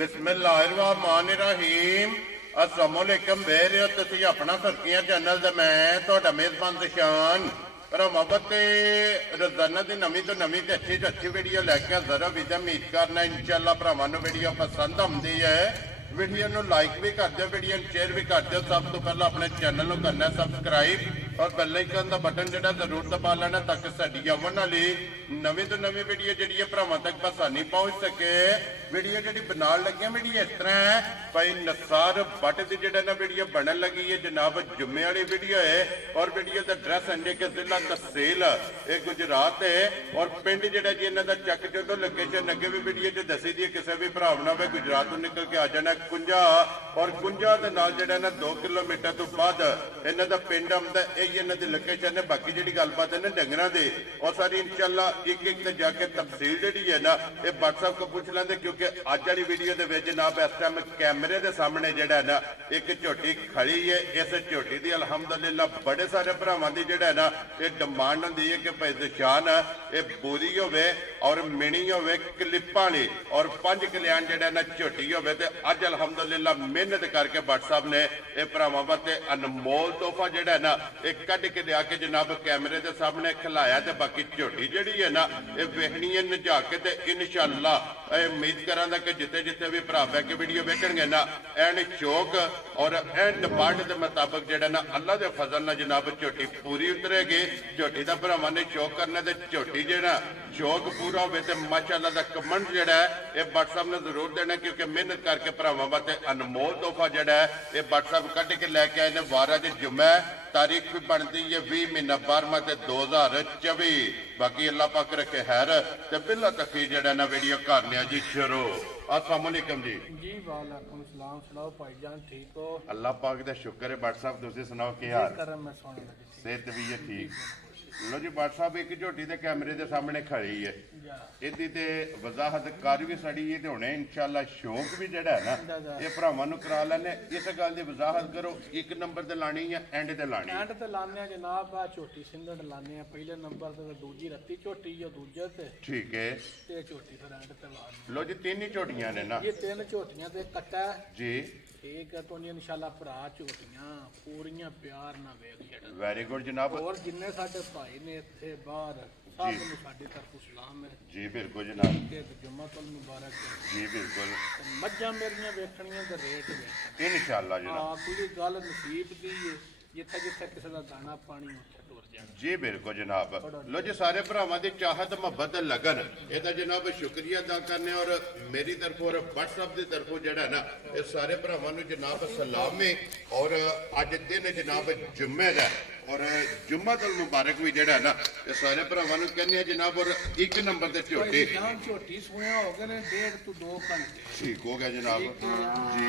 बिस्मिल्लाहिर्रहमानिर्रहीम अस्सलामुअलैकुम बह रहे हो तुसीं अपना फरकियां चैनल ते मैं तुहाडा मेज़बान दिशान पर मोहब्बत रोजाना की नवी तो नवी तो अच्छी वीडियो लैके हाज़र हो। विद उम्मीद करना इंशाअल्लाह भरावां नूं वीडियो पसंद आउंदी है। वीडियो नूं लाइक भी कर दो, वीडियो शेयर भी कर दो। सब तो पहले अपने चैनल नूं करना सबसक्राइब और बेल आइकन का बटन जिहड़ा जरूर दबा लेना ताकि साडी आउण वाली नवी तो नवी वीडियो जिहड़ी है भरावां तक आसानी पहुंच सके। वीडियो जिहड़ी बनाउण लगे वीडियो इस तरह है भाई नसार बट की जिहड़ा ना वीडियो बनन लगी है जनाब जुम्मे वाली वीडियो है और वीडियो का एड्रैस है कि जिला तहसील ये गुजरात है और पिंड जिहड़ा जी इन्हां दा चक चोटो लोकेशन अगे भी वीडियो च दसी दी किसी भी भरा ना भाई गुजरात तो निकल के आ जाना कुंजा और कुंजा दे नाल जिहड़ा ना 2 किलोमीटर तो बाद इन्हां दा पिंड आउंदा यही इन्हां दी लोकेशन है। बाकी जिहड़ी गलबात है ना डंगरां दी और सारी इंशाअल्लाह एक एक ते जाके तफसील जिहड़ी है ना ये व्हाट्सएप को पूछ लेंदे क्योंकि अज वाली वीडियो दे विच जनाब इस टाइम कैमरे दे सामने जिहड़ा ना एक झोटी खड़ी है। इस झोटी दी अलहमदुलिल्लाह बड़े सारे भरावां दी जिहड़ा ना ये डिमांड हुंदी है कि भाई दिशान ये बोरी होवे और मिनी होवे क्लिपां वाली और 5 कल्याण जिहड़ा ना झोटी होवे ते अज अलहमदुलिल्लाह मेहनत करके व्हाट्सएप ने ये भरावां वास्ते अनमोल तोहफा जिहड़ा ना ये कढ के लिया के जनाब कैमरे दे सामने खिलाया ते बाकी झोटी जिहड़ी है ना ये वेखनी है नजा के ते इंशाअल्लाह उम्मीद करांगा कि जिते जिते भी भरा बह के वीडियो वेखणगे ना एन शौक और एन डिमांड के मुताबिक जिहड़ा ना अल्लाह के फजल नाल जनाब झोटी पूरी उतरेगी। झोटी का भरावां ने शौक करना ते झोटी जिहड़ा शौक पूरा होवे ते माशाअल्लाह दा कमेंट जिहड़ा है ये व्हाट्सएप ने जरूर देना क्योंकि मेहनत करके भरावां वास्ते अनमोल तोहफा जिहड़ा है ये व्हाट्सएप कढ के लैके आए ने। वार अज जुम्मा तारीख भी बनती है 20 महीना 12वां ते 2024। बाकी अल्लाह पाक रखे खैर ते बिल्ला तकफीर जिहड़ा ना वीडियो करने जी शुरू। अस्सलाम वालेकुम जी। जी वालेकुम सलाम। सुनाओ भाईजान ठीक हो? अल्लाह पाक दा शुक्र है। व्हाट्सएप तुसीं सुनाओ की हाल? करम मैं सुन लगी सेहत भी है ठीक। लो जी व्हाट्सएप एक झोटी दे कैमरे दे सामने खड़ी है इहदी ते वजाहत कर भी सड़ी है ते हुणे इंशाअल्लाह शौक भी जिहड़ा है ना ये भरावां नूं करा लैने। इस गल दी वजाहत करो एक नंबर ते लानी है एंड ते लानी एंड ते लाने जनाब आ झोटी सिंधड़ लाने पहले नंबर ते दूजी रत्ती झोटी है दूजे ते ठीक है ते झोटी फिर एंड ते लानी। लो जी 3 ही झोटियां ने ना ये 3 झोटियां ते कट्टा जी ठीक है तो इंशाअल्लाह भरा झोटियां पूरियां प्यार ना वेख छड़। वेरी गुड जनाब। और जिन्ने साडे भाई ने इत्थे बाहर सब नूं साडी तरफ सलाम है जी बिल्कुल जनाब ते जुम्मतुल मुबारक जी बिल्कुल। मज्जां मेरियां वेखणियां ते रेट वेखणियां इंशाअल्लाह जनाब। हां पूरी गल नसीब दी है जिथे जिथे किसी का दाना पानी उत्थे टुर जाना जी बिल्कुल जनाब। लो जी सारे भरावां दी चाहत मोहब्बत लगन एदा जनाब शुक्रिया अदा करने और मेरी तरफ और व्हाट्सएप की तरफों जिहड़ा ना ये सारे भरावां नूं जनाब सलाम है। और अज दिन जनाब जुम्मे दा और जुम्मतुल मुबारक भी जिहड़ा ना ये सारे भरावां नूं कहने जनाब। और एक नंबर ते झोटी झोटी सुनिया हो गए ने 1.5 to 2 घंटे ठीक हो गया जनाब जी।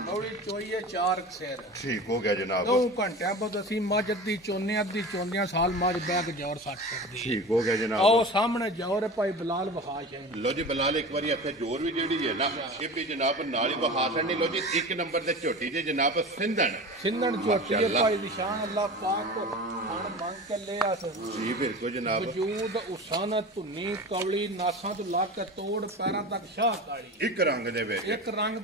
थोड़ी चोईए 4 सेर ठीक हो गया जनाब। 2 घंटे बाद असीं मझ अद्धी चोने अद्धी चोंदियां साल मझ बैग जोर सट करदी ठीक हो गया जनाब। आओ सामने जोर है भाई बिलाल वहा है। लो जी बिलाल एक बारी इत्थे जोर भी जेड़ी है ना ये भी जनाब नाल ही वहा छड़नी। लो जी एक नंबर ते झोटी जे जनाब सिंधड़ झोटी है भाई दी शान अल्लाह पाक खान मांग के ले आस जी बिल्कुल जनाब। वजूद उसान धुनी कवली नासां तो ला के तोड़ पैरां तक शाह काली एक रंग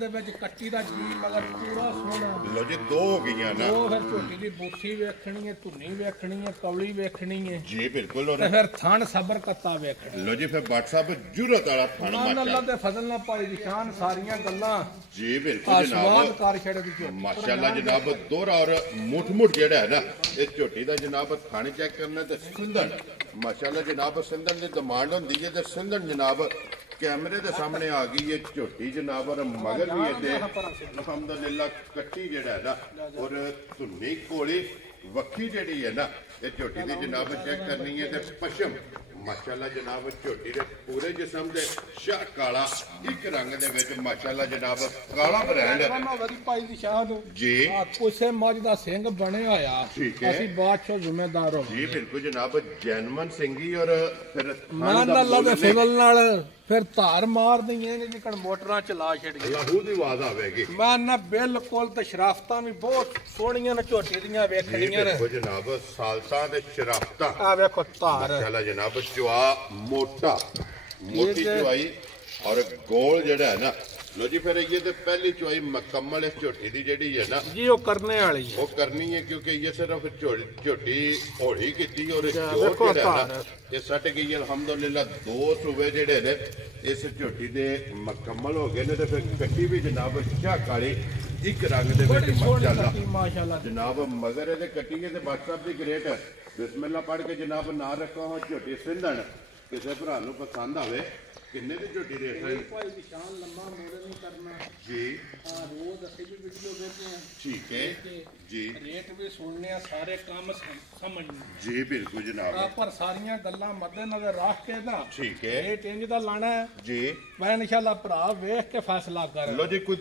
दे विच कट्टी दा जी मगर पूरा सोना। लो जी 2 हो गईयां ना। दो फिर झोटी दी बूथी वेखणी है धुनी वेखणी है कवली वेखणी है जी बिल्कुल। और फिर थान सबर कत्ता वेखणी। लो जी फिर व्हाट्सएप जुरत वाला थान अल्लाह दे फजल नाल पाई दी शान सारियां गल्लां जी बिल्कुल जनाब कर छड़ दी झोटी माशाअल्लाह जनाब। दोहरा और मुठ जेड़ा है ना इस झोटी दा जनाब खाने चेक करना ते सिंधड़ माशाअल्लाह जनाब सिंधड़ दी डिमांड हुंदी है ते सिंधड़ जनाब कैमरे दे सामने आ गई है झोटी जनाब। और मगर भी इहदे अल्हम्दुलिल्लाह कट्टी जेड़ा है ना और धुनी कोली वक्खी जेड़ी है ना ये झोटी दी जनाब चेक करनी है ते पशम माशाअल्लाह जनाब झोटी दे पूरे जिस्म दे शाह काला एक रंग दे विच माशाअल्लाह जनाब काला ब्रांड पाई दी शान जी कोसे मौज दा सिंह बने होया ठीक है ਅਸੀਂ ਬਾਦਸ਼ਾਹ ਜ਼ਿੰਮੇਦਾਰ ਹੋ जी बिल्कुल जनाब जैनमन सिंगी और फिर मान अल्लाह दे फजल नाल फिर धार मार दईए ने जिकण मोटरां चला छड़ी अल्लाह दी आवाज आवेगी मैं ना बिल्कुल ते शराफतां भी बहुत सोहणियां ने झोटी दियां वेखणियां ने देखो जनाब सालसा दे शराफता आ वेखो धार माशाअल्लाह जनाब चुआ मोटा मोटी चुआई और गोल जेड़ा है ना लो जी फिर ये तो पहली चोई मुकम्मल इस झोटी की जेडी है ना जी वो करने वाली है वो करनी है क्योंकि ये सिर्फ झोटी होली की और देखो ये सट गई है अल्हम्दुलिल्लाह 2 सूबे जेडे ने इस झोटी दे मुकम्मल हो गए ने ते फिर कट्टी भी जनाब शाह काली एक रंग दे विच माशाअल्लाह जनाब मगर ये कट्टी है ते WhatsApp दी ग्रेट है बिस्मिल्लाह पढ़ के जनाब ना रखो हो झोटी सिंधन किसी भरा नूं पसंद आवे किन्ने दी झोटी दे रहे भाई निशान लंबा मोड़ नहीं करना जी रोज ਅਸੀਂ ਵੀ ਵੀਡੀਓ ਦੇਖਦੇ ਹਾਂ ठीक है जी ਰੇਟ ਵੀ ਸੁਣਨੇ ਆ ਸਾਰੇ ਕੰਮ ਸਮਝਣੇ जी बिल्कुल जनाब ਪਰ ਸਾਰੀਆਂ ਗੱਲਾਂ ਮੱਦੇ ਨਜ਼ਰ ਰੱਖ ਕੇ ਨਾ ठीक है ਰੇਟ ਇੰਜ ਦਾ ਲਾਣਾ ਹੈ जी ਮੈਂ ਇਨਸ਼ਾਅੱਲਾ ਭਰਾ ਵੇਖ ਕੇ ਫੈਸਲਾ ਕਰ लो जी कोई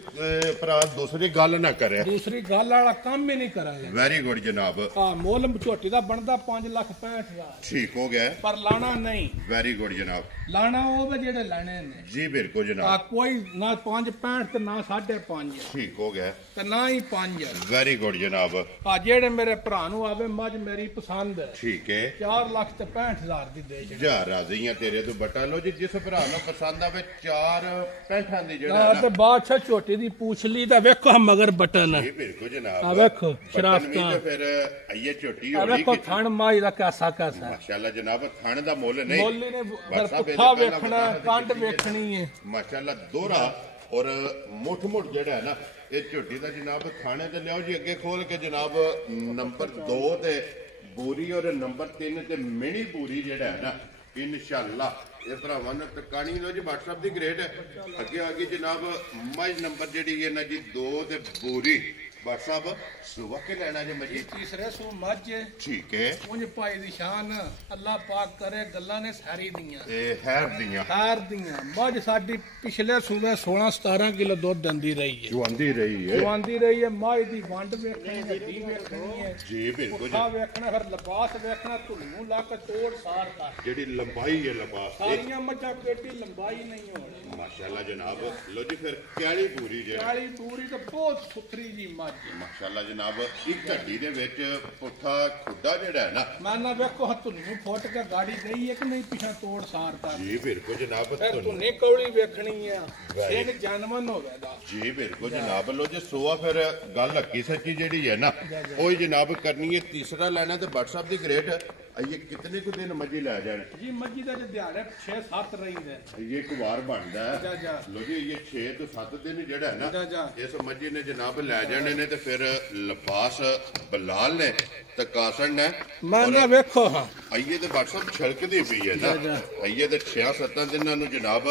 भरा दूसरी गल ना करे ਦੂਸਰੀ ਗੱਲ ਵਾਲਾ ਕੰਮ ਹੀ ਨਹੀਂ ਕਰਾਂਗੇ वेरी गुड जनाब ਮੁੱਲ ਝੋਟੀ ਦਾ ਬਣਦਾ 5,65,000 ठीक हो गया ਪਰ ਲਾਣਾ ਨਹੀਂ वेरी गुड जनाब ਲਾਣਾ ਉਹ ਵੀ ਜਿਹੜੇ ਲੈਣੇ ਨੇ जी बिल्कुल जनाब ਕੋਈ ਨਾ 5.65 ਤੇ ਨਾ 5.5 ठीक हो गया ਤੇ ਨਾ ਹੀ 5 वेरी गुड जनाब ਜਿਹੜੇ ਮੇਰੇ ਭਰਾ ਨੂੰ ਆਵੇ ਮੱਝ ਮੇਰੀ ਪਸੰਦ ਹੈ ठीक है 4,65,000 ਦੀ ਦੇ ਛੱਡ जा राजी हैं तेरे तो बटा लो जी जिस भरा नु पसंद आवे 4.65 दी जेड़ा ਤੇ ਬਾਦਸ਼ਾਹ ਝੋਟੀ ਦੀ ਪੂਛ ਲਈ ਤਾਂ ਵੇਖੋ ਮਗਰ ਬਟਨ जी बिल्कुल जनाब ਆ ਵੇਖੋ बटन भी ਸ਼ਰਾਫਤਾਂ तो फिर आइए छोटी ਆ होली ਵੇਖੋ की ਥਣ ਮਾਈ ਦਾ ਕਾਸਾ ਕਾਸਾ माशाल्लाह जनाब थाने दा मोल नहीं ਮੋਲੀ ਨੇ WhatsApp ਪੁੱਠਾ ਇਹਦੇ ਪਹਿਲਾਂ ਵੇਖਣਾ ਬਤਾ ਕੰਡ ਦਿੱਤੀ ਵੇਖਣੀ ਹੈ माशाल्लाह दोहरा और मुठ मुठ जेड़ा है ना ये झोटी का जनाब थाने ते लियाओ जी अगे खोल के जनाब नंबर 2 ते बूरी और नंबर 3 ते मिनी बूरी जेड़ा है ना इंशाअल्लाह ये भरावां ने टकानी लो जी WhatsApp दी ग्रेट अगे आ गई जनाब मझ नंबर जेड़ी है ना जी 2 ते बूरी WhatsApp सुबह के लेना जी मजी ਤੀਸਰੇ ਸੂ ਮੱਝ ठीक है ਉਂਝ ਭਾਈ ਦੀ ਸ਼ਾਨ ਅੱਲਾਹ ਪਾਕ ਕਰੇ ਗੱਲਾਂ ਨੇ ਸਾਰੀ ਦੀਆਂ ये हैर दियां ਹਾਰ ਦੀਆਂ ਮੱਝ ਸਾਡੀ ਪਿਛਲੇ ਸੂਬੇ 16-17 ਕਿਲੋ ਦੁੱਧ ਦਿੰਦੀ ਰਹੀ ਹੈ जुआंदी रही है ਜਵਾਂਦੀ ਰਹੀ ਹੈ ਮੱਝ ਦੀ ਵੰਡ ਵੇਖਣੀ ਹੱਡੀ ਵੇਖਣੀ ਹੈ जी बिल्कुल ਪੁੱਠਾ ਵੇਖਣਾ ਫਿਰ ਲਿਬਾਸ ਵੇਖਣਾ ਧੁੰਨੂ ਲਾ ਕੇ ਤੋੜ ਸਾਰ ਕਰ जेड़ी लंबाई है लबास ਸਾਰੀਆਂ ਮੱਝਾਂ ਪੇਟੀ ਲੰਬਾਈ ਨਹੀਂ ਹੋਣੀ माशाल्लाह जनाब लो जी फिर क्याली पूरी जे ਕਾਲੀ ਪੂਰੀ ਤੇ ਬਹੁਤ ਸੁਥਰੀ ਜੀ ਮੱਝ माशाल्लाह जनाब एक घड़ी दे विच पुट्ठा खुड्डा जेड़ा है ना ਮੈਂ ਨਾ ਵੇਖੋ ਧੁੰਨੂ ਫੁੱਟ ਕੇ ਗਾੜੀ ਗਈ ਹੈ ਕਿ ਨਹੀਂ ਪਿਛਾ ਤੋੜ ਸਾਰ ਕਰ जी बिल्कुल जनाब ਫਿਰ ਧੁੰਨੇ ਕੌਲੀ ਵੇਖਣੀ ਆ ਸਿੰਘ ਜਾਨਵਨ ਹੋਵੇਗਾ जी बिल्कुल जनाब लो जी सोआ फिर गल हकी सच्ची जेड़ी है ना ओही जनाब करनी है तीसरा लेना ते WhatsApp दी ग्रेट ये कितने को दिन मजी लै जाने ਜੀ ਮੱਝੀ ਦਾ ਜੇ ਦਿਹਾੜੇ 6-7 ਰਹਿੰਦੇ ये एक वार बनदा जा, जा। है लो जी ये 6 तो 7 दिन जेड़ा है जा, जा। ना इस मजी ने जनाब लै जाने ने ते फिर लिबास बलाल ने ते कासन ने ਮੈਂ ਨਾ ਵੇਖੋ ਹਾਂ आइए तो WhatsApp छलकदी पई है ना जा। आइए तो 6-7 दिनां नु जनाब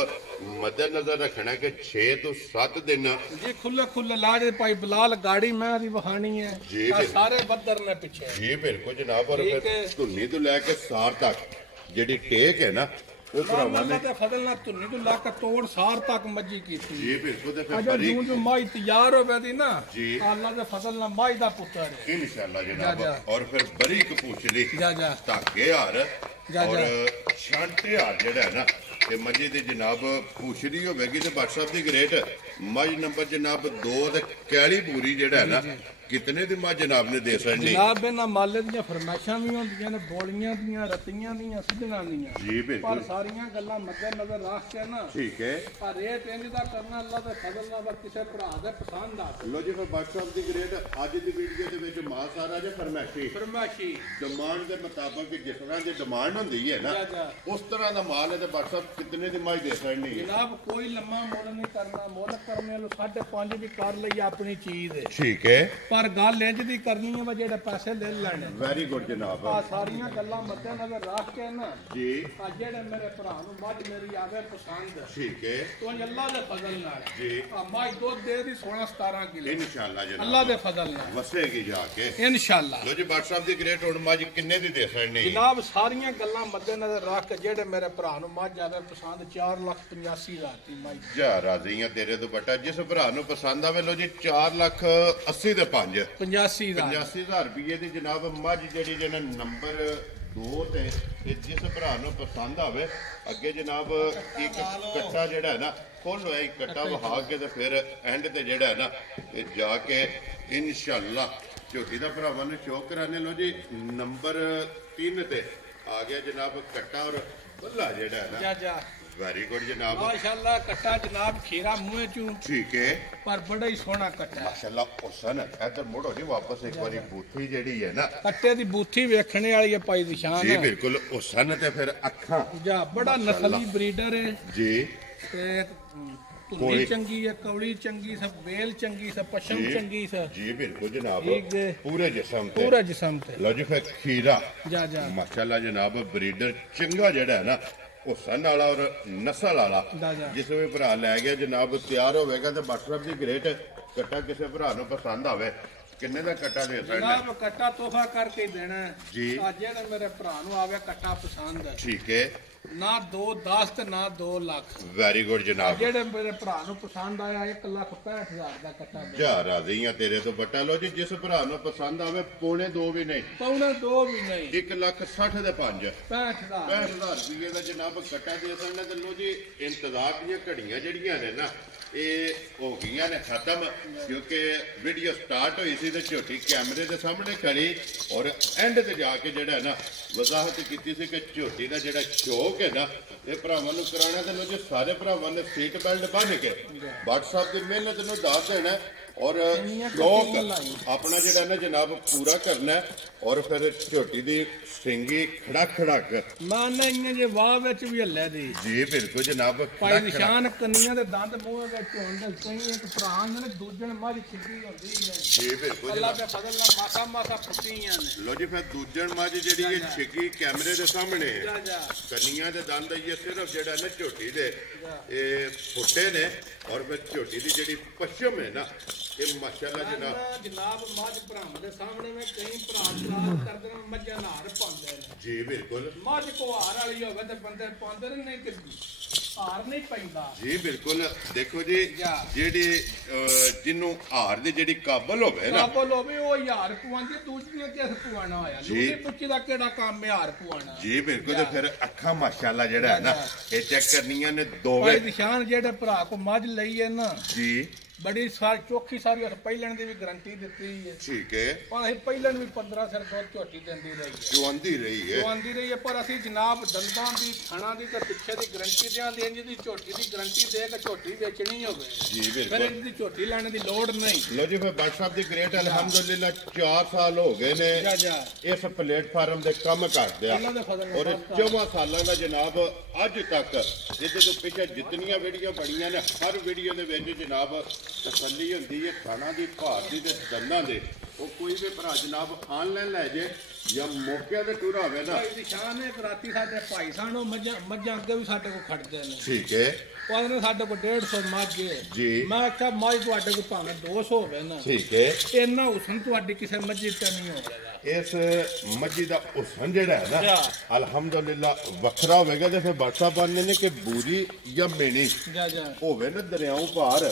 मद्देनजर रखना कि 6 तो 7 दिन ਜੀ ਖੁੱਲੇ ਖੁੱਲੇ ਲਾਜ ਭਾਈ ਬਲਾਲ ਗਾੜੀ ਮੈਂ ਦੀ ਵਹਾਣੀ ਹੈ ਜੀ, ਆਹ ਜੀ। ਸਾਰੇ ਬੱਦਰ ਨੇ ਪਿੱਛੇ जी बिल्कुल जनाब और ठीक फिर है। धुन्नी तो लैके सार तक जेडी टेक है ना वो भरावां ने ਤੇ ਫਜ਼ਲ ਨਾਲ ਧੁੰਨੀ ਤੋਂ ਲਾ ਕੇ ਤੋੜ ਸਾਰ ਤੱਕ ਮੱਝੀ ਕੀਤੀ जी बिल्कुल ते फिर ਅਜਾ बड़ी ਜੂੰ ਜੋ ਮਾਈ ਤਿਆਰ ਹੋਵੇ ਦੀ ਨਾ जी। ਅੱਲਾ ਦੇ ਫਜ਼ਲ ਨਾਲ ਮਾਈ ਦਾ ਪੁੱਤਰ ਹੈ इंशाल्लाह जनाब जा। और फिर बरीक पूछली ਜਾ ਜਾ धागे हार जा, और जा। छांटे हार जेड़ा है ना ते मजी दी जनाब पूछली होवेगी ते WhatsApp दी ग्रेट मज नंबर जनाब 2 ते कैली पूरी जेड़ा है ना कितने दी मज जनाब ने दे सकनी ਜਨਾਬ ਇਹਨਾਂ ਮਾਲੇ ਦੀਆਂ ਫਰਮਾਇਸ਼ਾਂ ਵੀ ਹੁੰਦੀਆਂ ਨੇ ਬੋਲੀਆਂ ਦੀਆਂ ਰਤੀਆਂ ਦੀਆਂ ਸਿੱਧੀਆਂ ਦੀਆਂ जी ਪਰ बिल्कुल ਸਾਰੀਆਂ ਗੱਲਾਂ ਮੱਦੇ ਨਜ਼ਰ ਰੱਖ ਕੇ ਨਾ ठीक है ਪਰ ਰੇਟ ਇੰਜ ਦਾ ਕਰਨਾ ਅੱਲਾ ਦੇ ਫਜ਼ਲ ਨਾਲ ਬਸ ਕਿਸੇ ਭਰਾ ਦੇ ਪਸੰਦ ਆ लो जी फिर WhatsApp दी ग्रेट ਅੱਜ ਦੀ ਵੀਡੀਓ ਦੇ ਵਿੱਚ ਮਾਲ ਸਾਰਾ ਜੇ ਫਰਮਾਇਸ਼ੀ ਫਰਮਾਇਸ਼ੀ ਡਿਮਾਂਡ ਦੇ ਮੁਤਾਬਕ ਜਿਸ ਤਰ੍ਹਾਂ ਦੀ ਡਿਮਾਂਡ ਹੁੰਦੀ ਹੈ ਨਾ ਜਾ, ਜਾ। ਉਸ ਤਰ੍ਹਾਂ ਦਾ ਮਾਲ ਹੈ ਤੇ WhatsApp ਕਿਤਨੇ ਦੀ ਮਾਈ ਦੇ ਸਕਣੀ ਹੈ ਜਨਾਬ ਕੋਈ ਲੰਮਾ ਮੁੱਲ ਨਹੀਂ ਕਰਨਾ ਮੁੱਲ ਕਰਨੇ ਨੂੰ 5.5 ਵੀ ਕਰ ਲਈ ਆਪਣੀ ਚੀਜ਼ ਦੇ ਠੀਕ ਹੈ ਪਰ ਗੱਲ ਇੰਜ ਦੀ ਕਰਨੀ ਹੈ ਵਾ ਜਿਹੜੇ ਪੈਸੇ ਲੈ ਲੈਣੇ ਵੈਰੀ ਗੁੱਡ ਜਨਾਬ ਆ ਸਾਰੀਆਂ ਗੱਲਾਂ ਮੱਦੇ ਨਜ਼ਰ ਰੱਖ ਕੇ ਨਾ ਜੀ ਆ ਜਿਹੜੇ ਮੇਰੇ ਭਰਾ ਨੂੰ ਮੱਝ ਮੇਰੀ ਆਵੇ ਪਸੰਦ ਠੀਕ ਹੈ ਤੂੰ ਅੱਲਾ ਦੇ ਫਜ਼ਲ ਨਾਲ ਜੀ ਆ ਮੱਝ ਦੁੱਧ ਦੇ ਦੀ 16-17 ਕਿਲੋ ਇਨਸ਼ਾਅੱਲਾ ਅੱਲਾ ਜਨਾਬ ਦੇ ਫਜ਼ਲ ਨਾਲ ਵਸੇਗੀ ਜਾ ਕੇ ਇਨਸ਼ਾਅੱਲਾ ਲੋ ਜੀ WhatsApp ਦੀ ਗ੍ਰੇਟ ਹੁਣ ਮਾਜੀ ਕਿੰਨੇ ਦੀ ਦੇ ਸਕਣੀ ਜਨਾਬ ਸਾਰੀਆਂ ਗੱਲਾਂ ਮੱਦੇ ਨਜ਼ਰ ਰੱਖ ਕੇ ਜਿਹੜੇ ਮੇਰੇ ਭਰਾ ਨੂੰ ਮੱਝ ਆਵੇ ਪਸੰਦ 4,85,000 ਦੀ ਮੱਝ ਜਾ ਰਾਜ਼ੀਆਂ ਤੇਰੇ ਤੋਂ ਬਟਾ ਜਿਸ ਭਰਾ ਨੂੰ ਪਸੰਦ ਆਵੇ ਲੋ ਜੀ 4,80,000 ਦੇ 5 85,000 85,000 ਰੁਪਏ ਦੀ ਜਨਾਬ ਮੱਝ ਜਿਹੜੀ ਜਿਹਨਾਂ ਨੰਬਰ 2 ਤੇ ਇਹ ਜਿਸ ਭਰਾ ਨੂੰ ਪਸੰਦ ਆਵੇ ਅੱਗੇ ਜਨਾਬ ਇੱਕ ਕੱਟਾ ਜਿਹੜਾ ਹੈ ਨਾ ਖੋਲ ਹੋਇਆ ਇੱਕ ਕੱਟਾ ਵਹਾ ਕੇ ਤੇ ਫਿਰ ਐਂਡ ਤੇ ਜਿਹੜਾ ਹੈ ਨਾ ਇਹ ਜਾ ਕੇ ਇਨਸ਼ਾਅੱਲਾ ਝੋਟੀ ਦਾ ਭਰਾਵਾਂ ਨੂੰ ਸ਼ੌਕ ਕਰਾਣੇ ਲੋ ਜੀ ਨੰਬਰ 3 ਤੇ ਆ ਗਿਆ ਜਨਾਬ ਕੱਟਾ ਔਰ ਬੱਲਾ ਜਿਹੜਾ ਹੈ ਨਾ ਜਾ ਜਾ ਵੈਰੀ ਗੁੱਡ ਜਨਾਬ। ਮਾਸ਼ਾਅੱਲਾ ਕੱਟਾ ਜਨਾਬ ਖੀਰਾ ਮੂੰਹ ਚੋਂ ਠੀਕ ਹੈ ਪਰ ਬੜਾ ਹੀ ਸੋਹਣਾ ਕੱਟਾ ਮਾਸ਼ਾਅੱਲਾ। ਹੁਸਨ ਇੱਧਰ ਮੁੜੋ ਜੀ ਵਾਪਸ ਇੱਕ ਵਾਰੀ ਬੂਥੀ ਜਿਹੜੀ ਹੈ ਨਾ ਕੱਟੇ ਦੀ ਬੂਥੀ ਵੇਖਣੇ ਵਾਲੀ ਹੈ ਭਾਈ ਦੀ ਸ਼ਾਨ ਜੀ ਬਿਲਕੁਲ। ਹੁਸਨ ਤੇ ਫਿਰ ਅੱਖਾਂ ਜਾ ਬੜਾ ਨਸਲੀ ਬਰੀਡਰ ਹੈ ਜੀ। ਤੇ ਧੁੰਨੀ ਚੰਗੀ ਹੈ, ਕੌਲੀ ਚੰਗੀ, ਸਭ ਬੇਲ ਚੰਗੀ, ਸਭ ਪਸ਼ਮ ਚੰਗੀ ਸਰ ਜੀ ਬਿਲਕੁਲ ਜਨਾਬ। ਠੀਕ ਹੈ ਪੂਰੇ ਜਿਸਮ ਤੇ ਪੂਰਾ ਜਿਸਮ ਤੇ ਲਓ ਜੀ। ਫਿਰ ਖੀਰਾ ਜਾ ਜਾ ਮਾਸ਼ਾਅੱਲਾ ਜਨਾਬ। ਬਰੀਡਰ ਚੰਗਾ ਜਿਹੜਾ ਹੈ ਨਾ ਹੁਸਨ ਵਾਲਾ ਔਰ ਨਸਲ ਵਾਲਾ ਜਿਸ ਵੀ ਭਰਾ ਲੈ ਗਿਆ ਜਨਾਬ ਤਿਆਰ ਹੋਵੇਗਾ ਤੇ ਬਾਟਰਫ ਦੀ ਗ੍ਰੇਟ ਕੱਟਾ ਕਿਸੇ ਭਰਾ ਨੂੰ ਪਸੰਦ ਆਵੇ ਕਿੰਨੇ ਦਾ ਕੱਟਾ ਦੇ ਸਕਦੇ ਜਨਾਬ ਕੱਟਾ ਤੋਹਫਾ ਕਰਕੇ ਦੇਣਾ ਜੀ। ਅੱਜ ਜਿਹੜਾ ਮੇਰੇ ਭਰਾ ਨੂੰ ਆਵੇ ਕੱਟਾ ਪਸੰਦ ਹੈ ਠੀਕ ਹੈ ਨਾ 2-10 ਤੇ ਨਾ 2 ਲੱਖ। ਵੈਰੀ ਗੁੱਡ ਜਨਾਬ। ਜਿਹੜੇ ਮੇਰੇ ਭਰਾ ਨੂੰ ਪਸੰਦ ਆਇਆ 1,65,000 ਦਾ ਕੱਟਾ ਦੇ ਜਾ ਰਾਜ਼ੀ ਆ ਤੇਰੇ ਤੋਂ ਬੱਟਾ। ਲਓ ਜੀ ਜਿਸ ਭਰਾ ਨੂੰ ਪਸੰਦ ਆਵੇ ਪੌਣੇ 2 ਵੀ ਨਹੀਂ ਪੌਣੇ 2 ਵੀ ਨਹੀਂ 1,60,000 ਦੇ 5 65,000 65,000 ਰੁਪਏ ਦਾ ਜਨਾਬ ਕੱਟਾ ਦੇ ਸਕਦੇ ਤੇ ਲਓ ਜੀ ਇੰਤਜ਼ਾਰ ਦੀਆਂ ਘੜੀਆਂ ਜਿਹੜੀਆਂ ਨੇ ਨਾ ਇਹ ਹੋ ਗਈਆਂ ਨੇ ਖਤਮ ਕਿਉਂਕਿ ਵੀਡੀਓ ਸਟਾਰਟ ਹੋਈ ਸੀ ਤੇ ਝੋਟੀ ਕੈਮਰੇ ਦੇ ਸਾਹਮਣੇ ਖੜੀ ਔਰ ਐਂਡ ਤੇ ਜਾ ਕੇ ਜਿਹੜਾ ਨਾ ਵਜ਼ਾਹਤ ਕੀਤੀ ਸੀ ਕਿ ਝੋਟੀ ਦਾ ਜਿਹੜਾ ਸ਼ੌਕ ਹੈ ਨਾ ਇਹ ਭਰਾਵਾਂ ਨੂੰ ਕਰਾਉਣਾ ਤੇ ਲੋ ਜੀ ਸਾਰੇ ਭਰਾਵਾਂ ਨੇ ਸੀਟ ਬੈਲਟ ਬੰਨ੍ਹ ਕੇ WhatsApp ਦੀ ਮਿਹਨਤ ਨੂੰ ਦੱਸ ਦੇਣਾ ਔਰ ਸ਼ੌਕ ਆਪਣਾ ਜਿਹੜਾ ਨਾ ਜਨਾਬ ਪੂਰਾ ਕਰਨਾ ਔਰ ਫਿਰ ਝੋਟੀ ਦੀ ਸਿੰਗੀ ਖੜਕ ਮਾਨਾ ਇੰਨੇ ਜੇ ਵਾਹ ਵਿੱਚ ਵੀ ਹੱਲੇ ਦੀ ਜੀ ਬਿਲਕੁਲ ਜਨਾਬ। ਭਾਈ ਨਿਸ਼ਾਨ ਕੰਨੀਆਂ ਦੇ ਦੰਦ ਮੂੰਹ ਵਿੱਚ ਝੋਂਦੇ ਕਈ ਇੱਕ ਭਰਾ ਨੇ ਦੂਜਣ ਮਾਰੀ ਖਿੱਚੀ ਹੁੰਦੀ ਹੈ ਜੀ ਬਿਲਕੁਲ। ਅੱਲਾ ਦੇ ਫਜ਼ਲ ਨਾਲ ਮਾਸਾ ਮਾਸਾ ਫੁੱਟੀਆਂ ਨੇ। ਲੋ ਜੀ ਫਿਰ ਦੂਜਣ ਮੱਝ ਜਿਹੜੀ ਇਹ ਛਿੱਕੀ ਕੈਮਰੇ ਦੇ ਸਾਹਮਣੇ ਕੰਨੀਆਂ ਦੇ ਦੰਦ ਇਹ ਸਿਰਫ ਜਿਹੜਾ ਨਾ ਝੋਟੀ ਦੇ ਇਹ ਫੁੱਟੇ ਨੇ ਔਰ ਫਿਰ ਝੋਟੀ ਦੀ ਜਿਹੜੀ ਪਸ਼ਮ ਹੈ ਨਾ ਇਹ ਮਾਸ਼ਾਅੱਲਾ ਜਨਾਬ ਮੱਝ ਭਰਾਵਾਂ ਦੇ ਸਾਹਮਣੇ ਮੈਂ ਕਈ ਭਰਾ ਸਲਾਹ ਕਰਦੇ ਨੇ ਮੱਝਾਂ ਨਾਰ ਪਾਉਂਦੇ ਨੇ ਜੀ ਬਿਲਕੁਲ। ਮੱਝ ਕੋ ਹਾਰ ਵਾਲੀ ਹੋਵੇ ਤੇ ਬੰਦੇ ਪਾਉਂਦੇ ਨੇ ਨਹੀਂ ਕਿ ਹਾਰ ਨਹੀਂ ਪੈਂਦਾ ਜੀ ਬਿਲਕੁਲ। ਦੇਖੋ ਜੀ ਜਿਹੜੀ ਜਿਹਨੂੰ ਹਾਰ ਦੀ ਜਿਹੜੀ ਕਾਬਲ ਹੋਵੇ ਨਾ ਕਾਬਲ ਹੋਵੇ ਉਹ ਯਾਰ ਪਵਾਉਂਦੀ ਦੂਜੀਆਂ ਕਿਸ ਪਵਾਣਾ ਹੋਇਆ ਦੂਜੀ ਪੁੱਛੀ ਦਾ ਕਿਹੜਾ ਕੰਮ ਹੈ ਹਾਰ ਪਵਾਣਾ ਜੀ ਬਿਲਕੁਲ। ਤੇ ਫਿਰ ਅੱਖਾਂ ਮਾਸ਼ਾਅੱਲਾ ਜਿਹੜਾ ਹੈ ਨਾ ਇਹ ਚੈੱਕ ਕਰਨੀਆਂ ਨੇ ਦੋਵੇਂ ਨਿਸ਼ਾਨ ਜਿਹੜੇ ਭਰਾ ਕੋ ਮੱਝ ਲਈ ਹੈ ਨਾ ਜੀ ਬੜੀ ਸਾਰੀ ਚੋਖੀ ਸਾਰੀ ਉਸ ਪਹਿਲਣ ਦੀ ਵੀ ਗਾਰੰਟੀ ਦਿੱਤੀ ਹੈ ਠੀਕ ਹੈ ਪਰ ਅਸੀਂ ਪਹਿਲਣ ਵੀ 15 ਸਿਰ ਦੁੱਧ ਝੋਟੀ ਦਿੰਦੀ ਰਹੀ ਹੈ ਚੁਆਂਦੀ ਰਹੀ ਹੈ ਪਰ ਅਸੀਂ ਜਨਾਬ ਦੰਦਾਂ ਦੀ ਥਣਾ ਦੀ ਤੇ ਪਿੱਛੇ ਦੀ ਗਾਰੰਟੀ ਦਿਆਂਦੇ ਜਿਹਦੀ ਝੋਟੀ ਦੀ ਗਾਰੰਟੀ ਦੇ ਕੇ ਝੋਟੀ ਵੇਚਣੀ ਹੋਵੇ ਜੀ ਬਿਲਕੁਲ ਫਿਰ ਇਹਦੀ ਝੋਟੀ ਲੈਣ ਦੀ ਲੋੜ ਨਹੀਂ। ਲੋ ਜੀ ਫਿਰ WhatsApp ਦੀ ਗ੍ਰੇਟ ਅਲਹਮਦੁਲਿਲਾ 4 ਸਾਲ ਹੋ ਗਏ ਨੇ ਇਸ ਪਲੇਟਫਾਰਮ ਦੇ ਕੰਮ ਕਰਦੇ ਆ ਔਰ 14 ਸਾਲਾਂ ਦਾ ਜਨਾਬ ਅੱਜ ਤੱਕ ਜਿਹਦੇ ਤੋਂ ਪਿੱਛੇ ਜਿੰਨੀਆਂ ਵੀਡੀਓ ਬਣੀਆਂ ਨੇ ਹਰ ਵੀਡੀਓ ਦੇ ਵਿੱਚ ਜਨਾਬ ਤਸੱਲੀ ਹੁੰਦੀ ਹੈ ਖਾਣਾ ਦੀ ਭਾਰ ਦੀ ਤੇ ਦੰਦਾਂ ਦੇ ਉਹ ਕੋਈ ਵੀ ਭਰਾ ਜਨਾਬ ਆਨਲਾਈਨ ਲੈ ਜੇ ਜਾਂ ਮੌਕੇ ਤੇ ਟੁਰਾ ਹੋਵੇ ਨਾ ਨਿਸ਼ਾਨ ਹੈ ਰਾਤੀ ਸਾਡੇ ਭਾਈ ਸਾਨੂੰ ਮੱਝਾਂ ਅੱਗੇ ਵੀ ਸਾਡੇ ਕੋਲ ਖੜਦੇ ਨੇ ਠੀਕ ਹੈ ਉਹਨੇ ਸਾਡੇ ਕੋਲ 150 ਮੱਝ ਜੀ ਮੈਂ ਆਖਿਆ ਮੱਝ ਤੁਹਾਡੇ ਕੋਲ ਭਾਵੇਂ 200 ਹੋਵੇ ਨਾ ਠੀਕ ਹੈ ਇੰਨਾ ਹੁਸਨ ਤੁਹਾਡੀ ਕਿਸੇ ਮੱਝੀ ਤੇ ਨਹੀਂ ਹੋਵੇਗਾ। ਇਸ ਮੱਝੀ ਦਾ ਹੁਸਨ ਜਿਹੜਾ ਹੈ ਨਾ ਅਲਹਮਦੁਲਿਲਾ ਵੱਖਰਾ ਹੋਵੇਗਾ ਤੇ ਫਿਰ WhatsApp ਆਉਂਦੇ ਨੇ ਕਿ ਬੂਰੀ ਜਾਂ ਮੇਣੀ ਹੋਵੇ ਨਾ ਦਰਿਆਓਂ ਪਾਰ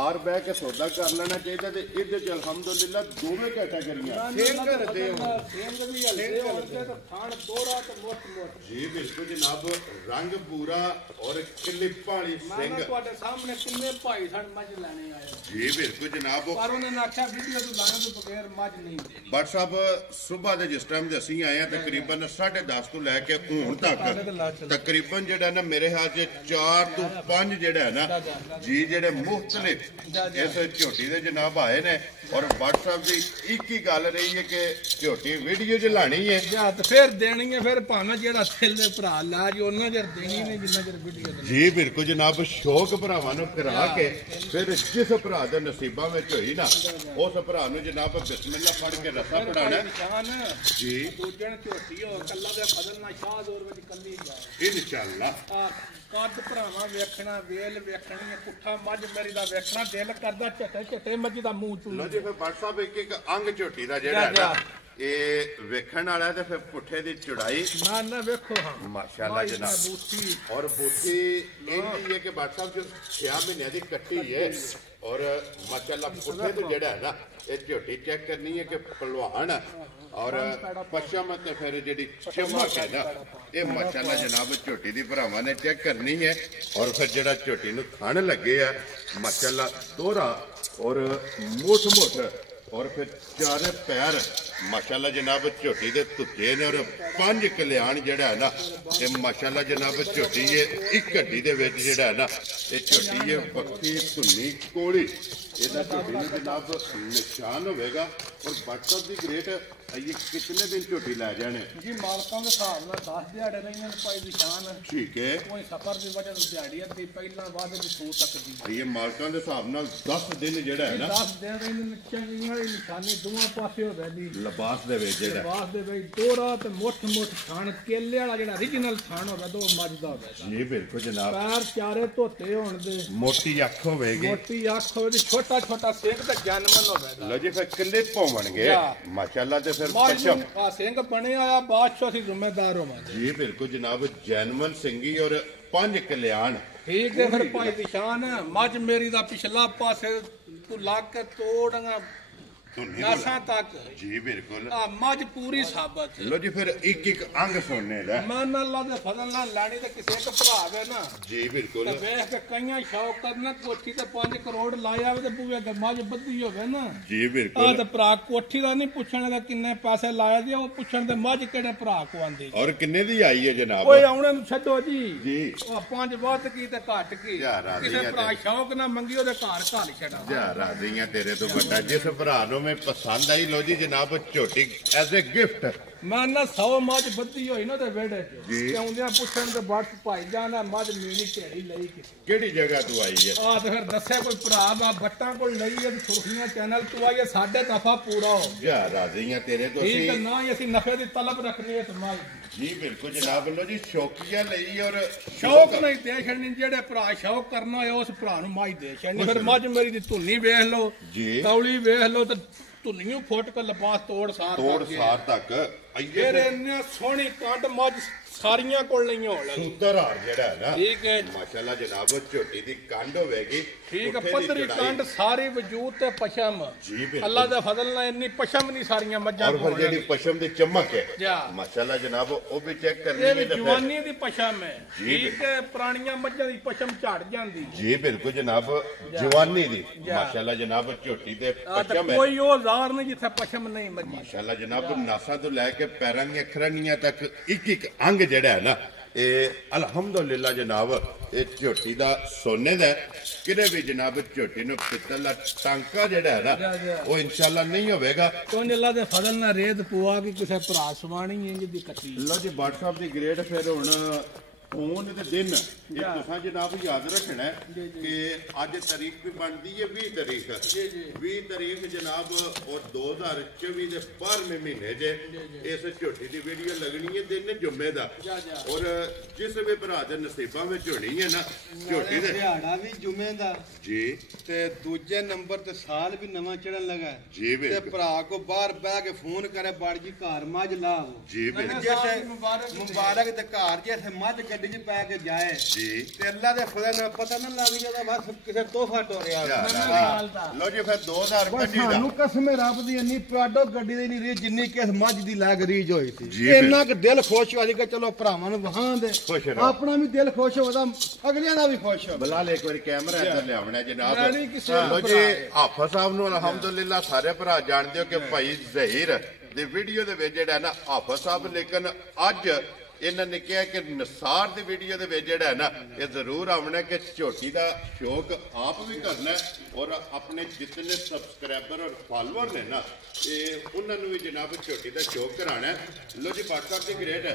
ਆਰ ਬਹਿ ਕੇ ਸੌਦਾ ਕਰ ਲੈਣਾ ਚਾਹੀਦਾ ਤੇ ਇਹਦੇ ਚ ਅਲਹਮਦੁਲਿਲਾ ਦੋਵੇਂ ਕੈਟਾਗਰੀਆਂ ਵੀ ਹਲਦੇ ਹੋਣਗੇ ਤਾਂ ਥਾਣ ਦੋਰਾ ਤੇ ਮੁੱਠ ਜੀ ਬਿਲਕੁਲ ਜਨਾਬ। ਰੰਗ ਪੂਰਾ ਔਰ ਕਲਿੱਪਾਂ ਵਾਲੀ ਸਿੰਘ ਤੁਹਾਡੇ ਸਾਹਮਣੇ ਕਿੰਨੇ ਭਾਈ ਸਨ ਮੱਝ ਲੈਣੇ ਆਏ ਜੀ ਬਿਲਕੁਲ ਜਨਾਬ। ਪਰ ਉਹਨੇ ਆਖਿਆ ਵੀਡੀਓ ਤੋਂ ਲਾਣੇ ਤੋਂ ਬਗੈਰ ਮੱਝ ਨਹੀਂ ਦੇਣੀ। WhatsApp ਸਵੇਰ ਦੇ ਜਿਸ ਟਾਈਮ ਦੇ ਅਸੀਂ ਆਏ ਆ ਤਕਰੀਬਨ 10:30 ਤੋਂ ਲੈ ਕੇ ਹੁਣ ਤੱਕ ਤਕਰੀਬਨ ਜਿਹੜਾ ਨਾ ਮੇਰੇ ਖਿਆਲ 'ਚ 4 ਤੋਂ 5 ਜਿਹੜਾ ਹੈ ਨਾ ਜੀ ਜਿਹੜੇ ਮੁਖਤਲਿਫ ਇਸ ਝੋਟੀ ਦੇ ਜਨਾਬ ਆਏ ਨੇ ਔਰ WhatsApp ਦੀ ਇੱਕ ਹੀ ਗੱਲ ਰਹੀ ਹੈ ਕਿ ਝੋਟੀ ਵੀਡੀਓ 'ਚ ਲਾਣੀ ਹੈ ਜਾਂ ਤੇ ਫਿਰ ਦੇਣੀ ਹੈ ਫਿਰ ਭਾਵੇਂ ਜਿਹੜਾ ਦਿਲ ਦੇ ਭਰਾ ਲਾ ਜੀ ਉਹਨਾਂ ਚਿਰ ਦੇਣੀ ਨਹੀਂ ਜਿੰਨਾ ਚਿਰ ਵੀਡੀਓ ਜੀ ਬਿਲਕੁਲ ਜਨਾਬ। ਸ਼ੌਕ ਭਰਾਵਾਂ ਨੂੰ ਕਰਾ ਕੇ ਫਿਰ ਜਿਸ ਭਰਾ ਦੇ ਨਸੀਬਾਂ ਵਿੱਚ ਹੋਈ ਨਾ ਉਸ ਭਰਾ ਨੂੰ ਜਨਾਬ ਬਿਸਮਿਲ੍ਲਾ ਫੜ ਕੇ ਰੱਸਾ ਪੜਾਣਾ ਜੀ ਦੂਜਣ ਝੋਟੀ ਹੋ ਕੱਲਾ ਦੇ ਫਜ਼ਲ ਨਾਲ ਸ਼ਾਹ ਜ਼ੋਰ ਵਿੱਚ ਕੱਲੀ ਜਾਏ ਇਨਸ਼ਾਅੱਲਾ। ਕੱਦ ਭਰਾਵਾਂ ਵੇਖਣਾ ਵੇਲ ਵੇਖਣੀ ਪੁੱਠਾ ਮੱਝ ਮੇਰੀ ਦਾ ਵੇਖਣਾ ਦਿਲ ਕਰਦਾ ਝਟੇ ਮੱਝ ਦਾ ਮੂੰਹ ਚੂ ਲੋ ਜੀ ਫਿਰ WhatsApp ਇੱਕ ਅੰਗ ਝੋਟੀ ਦਾ ਜਿਹੜਾ ਹੈ ਨਾ ਇਹ ਵੇਖਣ ਵਾਲਾ ਤੇ ਫਿਰ ਪੁੱਠੇ ਦੀ ਚੜਾਈ ਨਾ ਵੇਖੋ ਹਾਂ ਮਾਸ਼ਾਅੱਲਾ ਜਨਾਬ ਬੂਥੀ ਔਰ ਬੂਥੀ ਇਹ ਹੈ ਕਿ WhatsApp ਜੋ 6 ਮਹੀਨਿਆਂ ਦੀ ਕੱਟੀ ਹੈ ਔਰ ਮਾਸ਼ਾਅੱਲਾ ਪੁੱਠੇ ਤੇ ਜਿਹੜਾ ਹੈ ਨਾ ਇਹ ਝੋਟੀ ਚੈੱਕ ਕਰਨੀ ਹੈ ਕਿ ਪਹਿਲਵਾਨ ਔਰ ਪਸ਼ਮ ਤੇ ਫਿਰ ਜਿਹੜੀ ਚਮਕ ਹੈ ਨਾ ਇਹ ਮਾਸ਼ਾਅੱਲਾ ਜਨਾਬ ਝੋਟੀ ਦੀ ਭਰਾਵਾਂ ਨੇ ਚੈੱਕ ਕਰਨੀ ਹੈ ਔਰ ਫਿਰ ਜਿਹੜਾ ਝੋਟੀ ਨੂੰ ਥਣ ਲੱਗੇ ਆ ਮਾਸ਼ਾਅੱਲਾ ਦੋਹਰਾ ਔਰ ਮੋਠ और फिर चारे पैर माशाल्लाह जनाब झोटी दे धुच्चे ने और 5 कल्याण जिहड़ा है ना ये माशाल्लाह जनाब झोटी ये एक हड्डी दे विच जिहड़ा है ना ये झोटी ये बक्खी धुन्नी कोली ਇਹਦਾ ਝੋਟੀ ਨੂੰ ਜਨਾਬ ਨਿਸ਼ਾਨ ਹੋਵੇਗਾ ਔਰ WhatsApp ਦੀ ਗ੍ਰੇਟ ਇਹ ਕਿੰਨੇ ਦਿਨ ਝੋਟੀ ਲੈ ਜਾਣੇ ਜੀ ਮਾਲਕਾਂ ਦੇ ਹਿਸਾਬ ਨਾਲ 10 ਦਿਹਾੜੇ ਰਹਿੰਦੇ ਨੇ ਭਾਈ ਨਿਸ਼ਾਨ ਠੀਕ ਹੈ ਕੋਈ ਸਫਰ ਦੀ ਵਜ੍ਹਾ ਤੋਂ ਦਿਹਾੜੀ ਅੱਧੀ ਪਹਿਲਾਂ ਬਾਅਦ ਦੀ ਸੂ ਤੱਕ ਦੀ ਇਹ ਮਾਲਕਾਂ ਦੇ ਹਿਸਾਬ ਨਾਲ 10 ਦਿਨ ਜਿਹੜਾ ਹੈ ਨਾ 10 ਦਿਨ ਰਹਿੰਦੇ ਨੇ ਚੰਗੀਆਂ ਦੀ ਨਿਸ਼ਾਨੀ ਦੋਵਾਂ ਪਾਸੇ ਹੋ ਜਾਂਦੀ ਲਿਬਾਸ ਦੇ ਵਿੱਚ ਜਿਹੜਾ ਲਿਬਾਸ ਦੇ ਵਿੱਚ ਦੋਰਾ ਤੇ ਮੁੱਠ ਥਾਣ ਕੇਲੇ ਵਾਲਾ ਜਿਹੜਾ ਓਰੀਜਨਲ ਥਾਣ ਹੋਵੇ ਦੋ ਮੱਝ ਦਾ ਹੋਵੇ ਜੀ ਬਿਲਕੁਲ ਜਨਾਬ ਪੈਰ ਚਾਰੇ ਧੋਤੇ ਹੋਣ ਦੇ ਮੋਟੀ ਅੱਖ ਹੋਵੇਗੀ ਮੋਟੀ ਅੱਖ ਹੋਵੇ ਛੋਟਾ ਛੋਟਾ ਸਿੰਘ ਤੇ ਜਨਮਨ ਹੋਵੇ ਲੋ ਜੀ ਫਿਰ ਕਿੰਨੇ ਭੋਵਣਗੇ ਮਾਸ਼ਾਅੱਲਾ ਤੇ ਫਿਰ ਪਛਮ ਆ ਸਿੰਘ ਬਣਿਆ ਆ ਬਾਦਸ਼ਾਹ ਅਸੀਂ ਜ਼ਿੰਮੇਦਾਰ ਹੋਵਾਂਗੇ ਜੀ ਬਿਲਕੁਲ ਜਨਾਬ ਜੈਨਮਨ ਸਿੰਘੀ ਔਰ 5 ਕਲਿਆਣ ਠੀਕ ਹੈ ਫਿਰ ਭਾਈ ਨਿਸ਼ਾਨ ਮੱਝ ਮੇਰੀ ਦਾ ਪਿਛਲਾ ਪਾਸੇ ਤੂੰ ਲੱਗ ਕੇ ਤੋੜਾਂਗਾ ਨਾਸਾਂ ਤੱਕ ਜੀ ਬਿਲਕੁਲ ਆ ਮੱਝ ਪੂਰੀ ਸਾਬਤ ਲੋ ਜੀ ਫਿਰ ਇੱਕ ਇੱਕ ਅੰਗ ਸੁਣਨੇ ਦਾ ਮਨ ਅੱਲਾ ਦੇ ਫਜ਼ਲ ਨਾਲ ਲੈਣੀ ਤੇ ਕਿਸੇ ਇੱਕ ਭਰਾ ਵੇ ਨਾ ਜੀ ਬਿਲਕੁਲ ਤੇ ਵੇਖ ਕੇ ਕਈਆਂ ਸ਼ੌਕ ਕਰਨਾ ਕੋਠੀ ਤੇ 5 ਕਰੋੜ ਲਾਇਆ ਵੇ ਤੇ ਪੂਰੇ ਮੱਝ ਬੱਧੀ ਹੋਵੇ ਨਾ ਜੀ ਆ ਬਿਲਕੁਲ ਤੇ ਭਰਾ ਕੋਠੀ ਦਾ ਨਹੀਂ ਪੁੱਛਣਗਾ ਕਿੰਨੇ ਪੈਸੇ ਲਾਇਆ ਜੀ ਉਹ ਪੁੱਛਣ ਤੇ ਮੱਝ ਕਿਹੜੇ ਭਰਾ ਕੋ ਆਂਦੀ ਔਰ ਕਿੰਨੇ ਦੀ ਆਈ ਹੈ ਜਨਾਬ ਓਏ ਆਉਣੇ ਨੂੰ ਛੱਡੋ ਜੀ ਜੀ ਉਹ 5 ਵੱਧ ਕੀ ਤੇ ਘੱਟ ਕੀ ਯਾਰ ਆ ਕਿਸੇ ਭਰਾ ਸ਼ੌਕ ਨਾ ਮੰਗੀ ਉਹਦੇ ਘਰ ਘਾਲ ਛੱਡਾ ਜਾ ਰਾਜ਼ੀਆਂ ਤੇਰੇ ਤੋਂ ਵੱਡਾ ਜਿਸ ਭਰਾ ਨੂੰ ਮੈਂ ਪਸੰਦ ਆਈ ਲੋ ਜੀ ਜਨਾਬ ਝੋਟੀ ਐਜ਼ ਅ ਗਿਫਟ ਮੈਂ ਨਾ 100 ਮੱਝ ਬੱਧੀ ਹੋਈ ਨਾ ਤੇ ਵਿਹੜੇ ਜੀ। ਤੇ ਆਉਂਦਿਆਂ ਪੁੱਛਣ ਤੇ ਬਾਅਦ ਭਾਈ ਜਾਂਦਾ ਮੱਝ ਮੇਰੀ ਢੇੜੀ ਲਈ ਕਿਸੇ ਕਿਹੜੀ ਜਗ੍ਹਾ ਤੋਂ ਆਈ ਹੈ ਆ ਤੇ ਫਿਰ ਦੱਸਿਆ ਕੋਈ ਭਰਾ ਦਾ ਬੱਟਾਂ ਕੋਲ ਲਈ ਹੈ ਸੁਰਖੀਆਂ ਚੈਨਲ ਤੋਂ ਆਈਏ ਸਾਡੇ ਦਫਾ ਪੂਰਾ ਹੋ ਜਾ ਰਾਜ਼ੀਆਂ ਤੇਰੇ ਤੋਂ ਠੀਕ ਹੈ ਸੀ ਨਾ ਹੀ ਅਸੀਂ ਨਫੇ ਦੀ ਤਲਬ ਰੱਖਣੀ ਹੈ ਤੇ ਮੱਝ ਜੀ ਬਿਲਕੁਲ ਜਨਾਬ ਲੋ ਜੀ ਸ਼ੌਕੀਆ ਲਈ ਔਰ ਸ਼ੌਕ ਨਹੀਂ ਦੇ ਛੱਡਣੀ ਜਿਹੜੇ ਭਰਾ ਸ਼ੌਕ ਕਰਨਾ ਹੋਏ ਉਸ ਭਰਾ ਨੂੰ ਮੱਝ ਦੇ ਛੱਡਣੀ ਫਿਰ ਮੱਝ ਮੇਰੀ ਦੀ ਧੁੰਨੀ ਵੇਖ ਲਓ ਜੀ ਤੌਲੀ ਵੇਖ ਲਓ ਤੇ ਧੁੰਨੀਓ ਫੁੱਟ ਕੇ ਲਿਬਾਸ ਤੋੜ ਸਾਰ ਤੱਕ ਫਿਰ ਇੰਨਾ ਸੋਹਣੀ ਕੰਡ ਮੱਝ ਸਾਰੀਆਂ ਕੋਲ ਨਹੀਂ ਹੋਣ ਲੱਗੀ ਸੁੰਦਰ ਹਾਰ ਜਿਹੜਾ ਹੈ ਨਾ ਠੀਕ ਹੈ ਮਾਸ਼ਾਅੱਲਾ ਜਨਾਬ ਝੋਟੀ ਦੀ ਕੰਡ ਹੋਵੇਗੀ ਠੀਕ ਹੈ ਪੁੱਠੇ ਦੀ ਪੱਧਰੀ ਚੜਾਈ। ਕੰਡ ਸਾਰੀ ਵਜੂਦ ਤੇ ਪਸ਼ਮ ਜੀ ਬਿਲਕੁਲ ਅੱਲਾ ਦੇ ਫਜ਼ਲ ਨਾਲ ਇੰਨੀ ਪਸ਼ਮ ਨਹੀਂ ਸਾਰੀਆਂ ਮੱਝਾਂ ਔਰ ਫਿਰ ਜਿਹੜੀ ਪਸ਼ਮ ਦੀ ਚਮਕ ਹੈ ਜਾ। ਮਾਸ਼ਾਅੱਲਾ ਜਨਾਬ ਉਹ ਵੀ ਚੈੱਕ ਕਰਨੀ ਇਹ ਹੈ ਵੀ ਤੇ ਫਿਰ ਜਵਾਨੀ ਦੀ ਪਸ਼ਮ ਹੈ ਜੀ ਠੀਕ ਹੈ ਪੁਰਾਣੀਆਂ ਮੱਝਾਂ ਦੀ ਪਸ਼ਮ ਝੜ ਜਾਂਦੀ ਜੀ ਬਿਲਕੁਲ ਜਨਾਬ ਜਵਾਨੀ ਦੀ ਮਾਸ਼ਾਅੱਲਾ ਜਨਾਬ ਝੋਟੀ ਤੇ ਆ ਤਾਂ ਪਸ਼ਮ ਹੈ ਕੋਈ ਉਹ ਜ਼ਾਰ ਨਹੀਂ ਜਿੱਥੇ ਪਸ਼ਮ ਨਹੀਂ ਮੱਝੀ ਮਾਸ਼ਾਅੱਲਾ ਜਨਾਬ ਨਾਸਾਂ ਤੋਂ ਲੈ ਕੇ ਪੈਰਾਂ ਦੀਆਂ ਖਰਾਨੀਆਂ ਤੱਕ ਇੱਕ ਇੱਕ ਅੰਗ ਜਿਹੜਾ ਹੈ ਨਾ ਇਹ ਅਲਹਮਦੁਲਿਲਾ ਜਨਾਬ ਇਹ ਝੋਟੀ ਦਾ ਸੋਨੇ ਦਾ ਕਿਤੇ ਵੀ ਜਨਾਬ ਝੋਟੀ ਨੂੰ ਪਿੱਤਲ ਦਾ ਟਾਂਕਾ ਜਿਹੜਾ ਹੈ ਨਾ ਉਹ ਇਨਸ਼ਾਅੱਲਾ ਨਹੀਂ ਹੋਵੇਗਾ ਕੋਈ ਅੱਲਾ ਦੇ ਫਜ਼ਲ ਨਾਲ ਰੇਤ ਪਵਾ ਕੇ ਕਿਸੇ ਭਰਾ ਸਵਾਣੀ ਹੈ ਜਿਹਦੀ ਕੱਟੀ ਲੋ ਜੀ WhatsApp ਦੀ ਗ੍ਰੇਡ ਫਿਰ ਹੁਣ ਫੋਨ ਦੇ ਦਿਨ ਇਹ ਤੁਸੀਂ ਜਨਾਬ ਯਾਦ ਰੱਖਣਾ ਹੈ ਕਿ ਅੱਜ ਤਾਰੀਖ ਵੀ ਬਣਦੀ ਹੈ 20 ਤਾਰੀਖ 20 ਤਾਰੀਖ ਜਨਾਬ ਔਰ 2024 ਦੇ 12ਵੇਂ ਮਹੀਨੇ ਜੇ ਇਸ ਝੋਟੀ ਦੀ ਵੀਡੀਓ ਲੱਗਣੀ ਹੈ ਦਿਨ ਜੁਮੇ ਦਾ ਔਰ ਜਿਸ ਵੀ ਭਰਾ ਦੇ ਨਸੀਬਾਂ ਵਿੱਚ ਹੋਣੀ ਹੈ ਨਾ ਝੋਟੀ ਦੇ ਦਿਹਾੜਾ ਵੀ ਜੁਮੇ ਦਾ ਜੀ ਤੇ ਦੂਜੇ ਨੰਬਰ ਤੇ ਸਾਲ ਵੀ ਨਵਾਂ ਚੜਨ ਲੱਗਾ ਜੀ ਤੇ ਬਿਲਕੁਲ ਭਰਾ ਕੋ ਬਾਹਰ ਬਹਿ ਕੇ ਫੋਨ ਕਰੇ ਬੜ ਜੀ ਘਰ ਮੱਝ ਲਾਓ ਜੀ ਬਿਲਕੁਲ ਜੈਸੇ ਮੁਬਾਰਕ ਤੇ ਘਰ ਜੈਸੇ ਮੱਝ ਗੱਡੀ 'ਚ ਪੈ ਕੇ ਜਾਏ ਜੀ ਤੇ ਅੱਲਾ ਦੇ ਫਜ਼ਲ ਨਾਲ ਪਤਾ ਨਾ ਲੱਗ ਜਾਂਦਾ ਬਸ ਕਿਸੇ ਤੋਹਫਾ ਟੋਰਿਆ ਲੋ ਜੀ ਫਿਰ 2025 ਬਸ ਦਾ ਸਾਨੂੰ ਕਸਮੇ ਰੱਬ ਦੀ ਇੰਨੀ ਪ੍ਰਾਡੋ ਗੱਡੀ ਦੀ ਨਹੀਂ ਰੀਝ ਜਿੰਨੀ ਕਿ ਇਸ ਮੱਝ ਦੀ ਲੱਗ ਰੀਝ ਹੋਈ ਜੀ ਸੀ ਇੰਨਾ ਕਿ ਦਿਲ ਖੁਸ਼ ਹੋ ਜਾਏਗਾ ਚਲੋ ਭਰਾਵਾਂ ਨੂੰ ਵਹਾਂ ਦੇ ਖੁਸ਼ ਰਹੋ। ਆਪਣਾ ਵੀ ਦਿਲ ਖੁਸ਼ ਹੋਦਾ ਅਗਲਿਆਂ ਦਾ ਵੀ ਖੁਸ਼ ਹੋ ਬਲਾਲ ਇੱਕ ਵਾਰੀ ਕੈਮਰਾ ਇੱਧਰ ਲਿਆਉਣਾ ਜਨਾਬ ਮੈਂ ਨਹੀਂ ਕਿਸੇ ਲੋ ਨੂੰ ਜੀ ਹਾਫਿਜ਼ ਸਾਹਿਬ ਨੂੰ ਅਲਹਮਦੁਲਿਲਾ ਸਾਰੇ ਭਰਾ ਜਾਣਦੇ ਹੋ ਕਿ ਭਾਈ ਜ਼ਹੀਰ ਦੀ ਵੀਡੀਓ ਦੇ ਵਿੱਚ ਜਿਹੜਾ ਨਾ ਹਾਫਿਜ਼ ਸਾਹਿਬ ਲੇਕਿਨ ਅੱਜ ਇਹਨਾਂ ਨੇ ਕਿਹਾ ਕਿ ਨਿਸਾਰ ਦੀ ਵੀਡੀਓ ਦੇ ਵਿੱਚ ਜਿਹੜਾ ਨਾ ਇਹ ਜ਼ਰੂਰ ਆਉਣਾ ਕਿ ਝੋਟੀ ਦਾ ਸ਼ੌਕ ਆਪ ਵੀ ਕਰਨਾ ਔਰ ਆਪਣੇ ਜਿਤਨੇ ਸਬਸਕ੍ਰਾਈਬਰ ਔਰ ਫਾਲੋਅਰ ਨੇ ਨਾ ਇਹ ਉਹਨਾਂ ਨੂੰ ਵੀ ਜਨਾਬ ਝੋਟੀ ਦਾ ਸ਼ੌਕ ਕਰਾਣਾ ਲੋ ਜੀ WhatsApp ਦੀ ਗ੍ਰੇਡ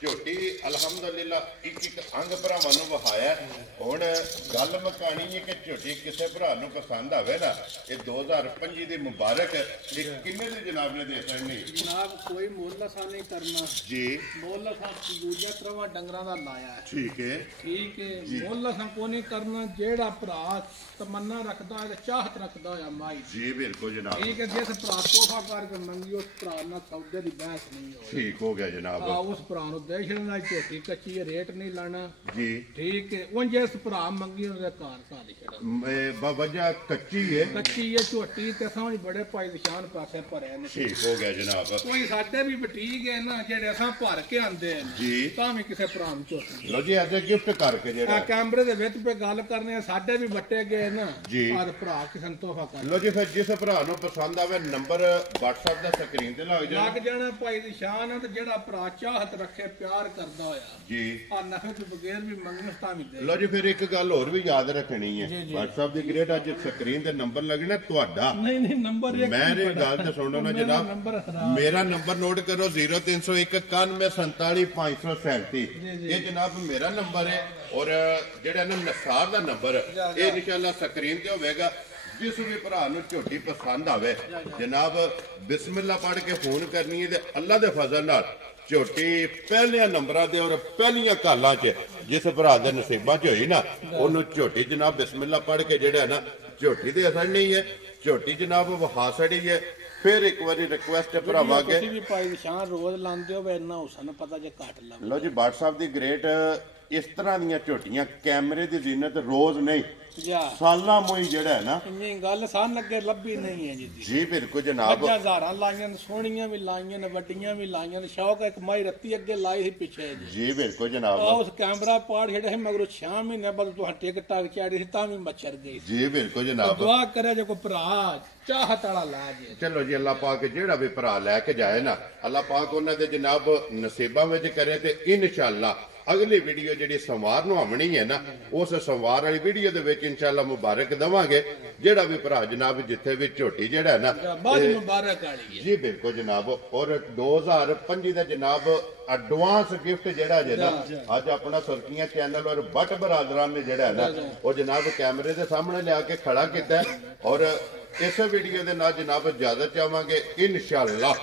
ਝੋਟੀ ਅਲਹਮਦੁਲਿਲਾ ਇੱਕ ਇੱਕ ਅੰਗ ਭਰਾਵਾਂ ਨੂੰ ਵਹਾਇਆ ਹੁਣ ਗੱਲ ਮਕਾਣੀ ਹੈ ਕਿ ਝੋਟੀ ਕਿਸੇ ਭਰਾ ਨੂੰ ਪਸੰਦ ਆਵੇ ਨਾ ਇਹ 2025 ਦੀ ਮੁਬਾਰਕ ਇਹ ਕਿੰਨੇ ਦੀ ਜਨਾਬ ਨੇ ਦੇਤਾ ਨਹੀਂ ਜਨਾਬ ਕੋਈ ਮੁੱਲ ਅਸਾਂ ਨਹੀਂ ਕਰਨਾ ਜੀ ਮੁੱਲ ਅਸਾਂ ਦੂਜਾ ਤਰ੍ਹਾਂ ਡੰਗਰਾਂ ਦਾ ਲਾਇਆ ਹੈ ਠੀਕ ਹੈ ਠੀਕ ਹੈ ਮੁੱਲ ਅਸਾਂ ਕੋ ਨਹੀਂ ਕਰਨਾ ਜਿਹੜਾ ਭਰਾ ਤਮੰਨਾ ਰੱਖਦਾ ਹੈ ਚਾਹਤ ਰੱਖਦਾ ਹੋਇਆ ਮਾਈ ਜੀ ਬਿਲਕੁਲ ਜਨਾਬ ਠੀਕ ਹੈ ਜਿਸ ਭਰਾ ਤੋਹਫਾ ਕਰਕੇ ਮੰਗੀ ਉਸ ਭਰਾ ਨਾਲ ਸੌਦੇ ਦੀ ਬਹਿਸ ਨਹੀਂ ਹੋਈ ਠੀਕ ਹੋ ਗਿਆ ਜਨਾਬ ਆ ਉਸ ਭਰਾ ਨੂੰ ਦੇ ਛੜਨਾ ਝੋਟੀ ਕੱਚੀ ਹੈ, ਰੇਟ ਨਹੀਂ ਲਾਣਾ ਜੀ ਠੀਕ ਹੈ। ਉਂਝ ਇਸ ਭਰਾ ਮੰਗੀ ਉਹਦੇ ਘਰ ਛੜਾ ਵਜ੍ਹਾ ਕੱਚੀ ਹੈ, ਕੱਚੀ ਹੈ ਝੋਟੀ ਤੇ ਸਮਝ ਬੜੇ ਭਾਈ ਨਿਸ਼ਾਨ ਪਾਸੇ ਭਰਿਆ ਨੇ। ਠੀਕ ਹੋ ਗਿਆ ਜਨਾਬ। ਕੋਈ ਸਾਡੇ ਵੀ ਬਟੀਕ ਹੈ ਨਾ ਜਿਹੜੇ ਅਸਾਂ ਭਰ ਕੇ ਆਂਦੇ ਆ ਜੀ ਤਾਂ ਵੀ ਕਿਸੇ ਭਰਾ ਨੂੰ ਝੋਟੀ ਲੋ ਜੀ ਅੱਜ ਗਿਫਟ ਕਰਕੇ ਜਿਹੜਾ ਕੈਮਰੇ ਦੇ ਵਿੱਚ ਪੇ ਗੱਲ ਕਰਨੇ ਆ, ਸਾਡੇ ਵੀ ਵੱਟੇ ਗਏ ਨਾ ਜੀ। ਪਰ ਭਰਾ ਕਿਸੇ ਨੂੰ ਤੋਹਫਾ ਕਰ ਲੋ ਜੀ ਫਿਰ ਜਿਸ ਭਰਾ ਨੂੰ ਪਸੰਦ ਆਵੇ ਨੰਬਰ WhatsApp ਦਾ ਸਕਰੀਨ ਤੇ ਲੱਗ ਜਾਣਾ ਭਾਈ ਦੀ ਸ਼ਾਨ ਹੈ। ਤੇ ਜਿਹੜਾ ਭਰਾ ਚਾਹਤ ਰੱਖੇ ਪਿਆਰ ਕਰਦਾ ਹੋਇਆ ਜੀ ਆ ਨਫੇ ਤੋਂ ਬਗੈਰ ਵੀ ਮੰਗਣ ਤਾਂ ਵੀ ਦੇ। ਲੋ ਜੀ ਫਿਰ ਇੱਕ ਗੱਲ ਹੋਰ ਵੀ ਯਾਦ ਰੱਖਣੀ ਹੈ, WhatsApp ਦੀ ਗ੍ਰੇਡ ਅੱਜ ਸਕਰੀਨ ਤੇ ਨੰਬਰ ਲੱਗਣਾ ਤੁਹਾਡਾ। ਨਹੀਂ ਨੰਬਰ ਇੱਕ ਮੇਰੇ ਗੱਲ ਤੇ ਸੁਣੋ ਨਾ ਜਨਾਬ, ਮੇਰਾ ਨੰਬਰ ਨੋਟ ਕਰੋ 0301 9147 537। ਇਹ ਜਨਾਬ ਮੇਰਾ ਨੰਬਰ ਹੈ ਔਰ ਜਿਹੜਾ ਨਾ ਨਸਾਰ ਦਾ ਨੰਬਰ ਇਹ ਇਨਸ਼ਾਅੱਲਾ ਸਕਰੀਨ ਤੇ ਹੋਵੇਗਾ। ਜਿਸ ਵੀ ਭਰਾ ਨੂੰ ਝੋਟੀ ਪਸੰਦ ਆਵੇ ਜਨਾਬ ਬਿਸਮਿਲ੍ਲਾ ਪੜ੍ਹ ਕੇ ਫੋਨ ਕਰਨੀ ਹੈ ਤੇ ਅੱਲਾ ਦੇ ਫਜ਼ਲ ਨਾਲ ਝੋਟੀ ਪਹਿਲਿਆਂ ਨੰਬਰਾਂ ਦੇ ਔਰ ਪਹਿਲੀਆਂ ਕਾਲਾਂ 'ਚ ਜਿਸ ਭਰਾ ਦੇ ਨਸੀਬਾਂ 'ਚ ਹੋਈ ਨਾ ਉਹਨੂੰ ਝੋਟੀ ਜਨਾਬ ਬਿਸਮਿਲ੍ਲਾ ਪੜ੍ਹ ਕੇ ਜਿਹੜਾ ਨਾ ਝੋਟੀ ਦੇ ਅਸਰ ਨਹੀਂ ਹੈ, ਝੋਟੀ ਜਨਾਬ ਵਹਾ ਸੜੀ ਹੈ। ਫਿਰ ਇੱਕ ਵਾਰੀ ਰਿਕੁਐਸਟ ਭਰਾਵਾਂ ਕੇ ਤੁਸੀਂ ਵੀ ਭਾਈ ਨਿਸ਼ਾਨ ਰੋਜ਼ ਲਾਉਂਦੇ ਹੋ ਵੇ ਇੰਨਾ ਹੁਸਨ ਪਤਾ ਜੇ ਘੱਟ ਲੱਗ। ਲਓ ਜੀ WhatsApp ਦੀ ਗ੍ਰੇਟ ਇਸ ਤਰ੍ਹਾਂ ਦੀਆਂ ਝੋਟੀਆਂ ਕੈਮਰੇ ਦੀ ਜ਼ੀਨਤ ਰੋਜ਼ ਨਹੀਂ ਸਾਲਾਂ ਮੋਈ ਜਿਹੜਾ ਹੈ ਨਾ ਇੰਨੀ ਗੱਲ ਸਾਨ ਲੱਗੇ ਲੱਭੀ ਨਹੀਂ ਹੈ ਜੀ। ਜੀ ਬਿਲਕੁਲ ਜਨਾਬ। ਹਜ਼ਾਰਾਂ ਲਾਈਆਂ ਨੇ, ਸੋਹਣੀਆਂ ਵੀ ਲਾਈਆਂ ਨੇ, ਵੱਡੀਆਂ ਵੀ ਲਾਈਆਂ ਨੇ। ਸ਼ੌਕ ਇੱਕ ਮਾਈ ਰੱਤੀ ਅੱਗੇ ਲਾਈ ਸੀ ਪਿੱਛੇ ਜੀ ਬਿਲਕੁਲ ਜਨਾਬ। ਉਸ ਕੈਮਰਾ ਪਾੜ ਜਿਹੜਾ ਸੀ ਮਗਰੋਂ 6 ਮਹੀਨੇ ਬਾਅਦ ਤੁਹਾਡੇ ਟਿਕ ਟਾਕ ਚਾੜੀ ਸੀ ਤਾਂ ਵੀ ਮੱਛਰ ਗਈ ਜੀ ਬਿਲਕੁਲ ਜਨਾਬ। ਦੁਆ ਕਰੇ ਜੇ ਕੋਈ ਭਰਾ ਚਾਹਤ ਵਾਲਾ ਲਾ ਜੇ। ਚਲੋ ਜੀ ਅੱਲਾਹ ਪਾਕ ਜਿਹੜਾ ਵੀ ਭਰਾ ਲੈ ਕੇ ਜਾਏ ਨਾ ਅੱਲਾਹ ਪਾਕ ਉਹਨਾਂ ਦੇ ਜਨਾਬ ਨਸੀਬਾਂ ਵਿੱਚ ਕਰੇ ਤੇ ਇਨਸ਼ਾਅੱਲਾ ਅਗਲੀ ਵੀਡੀਓ ਜਿਹੜੀ ਸੰਵਾਰ ਨੂੰ ਆਉਣੀ ਹੈ ਨਾ ਉਸ ਸੰਵਾਰ ਵਾਲੀ ਵੀਡੀਓ ਦੇ ਵਿੱਚ ਇਨਸ਼ਾਅੱਲਾ ਮੁਬਾਰਕ ਦਵਾਂਗੇ। ਜਿਹੜਾ ਵੀ ਭਰਾ ਜਨਾਬ ਜਿੱਥੇ ਵੀ ਝੋਟੀ ਜਿਹੜਾ ਨਾ ਮੁਬਾਰਕ ਵਾਲੀ ਜੀ ਬਿਲਕੁਲ ਜਨਾਬ। ਔਰ 2025 ਦਾ ਜਨਾਬ ਐਡਵਾਂਸ ਗਿਫਟ ਜਿਹੜਾ ਜਿਹੜਾ ਅੱਜ ਆਪਣਾ ਸੁਰਖੀਆਂ ਚੈਨਲ ਔਰ ਬੱਟ ਬਰਾਦਰਾਂ ਨੇ ਜਿਹੜਾ ਨਾ ਉਹ ਜਨਾਬ ਕੈਮਰੇ ਦੇ ਸਾਹਮਣੇ ਲਿਆ ਕੇ ਖੜਾ ਕੀਤਾ ਔਰ ਇਸ ਵੀਡੀਓ ਦੇ ਨਾਲ ਜਨਾਬ ਇਜਾਜ਼ਤ ਚਾਹਾਂਗੇ। ਇਨਸ਼ਾਅੱਲਾ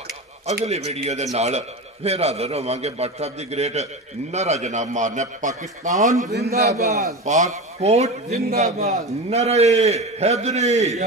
ਅਗਲੀ ਵੀਡੀਓ ਦੇ ਨਾਲ ਫਿਰ ਹਾਜ਼ਰ ਹੋਵਾਂਗੇ। WhatsApp ਦੀ ਗ੍ਰੇਟ ਨਾਰਾ ਜਨਾਬ ਮਾਰਨਾ ਪਾਕਿਸਤਾਨ ਜ਼ਿੰਦਾਬਾਦ, ਪਾਕ ਕੋਟ ਜ਼ਿੰਦਾਬਾਦ, ਨਾਰੇ ਹੈਦਰੀ।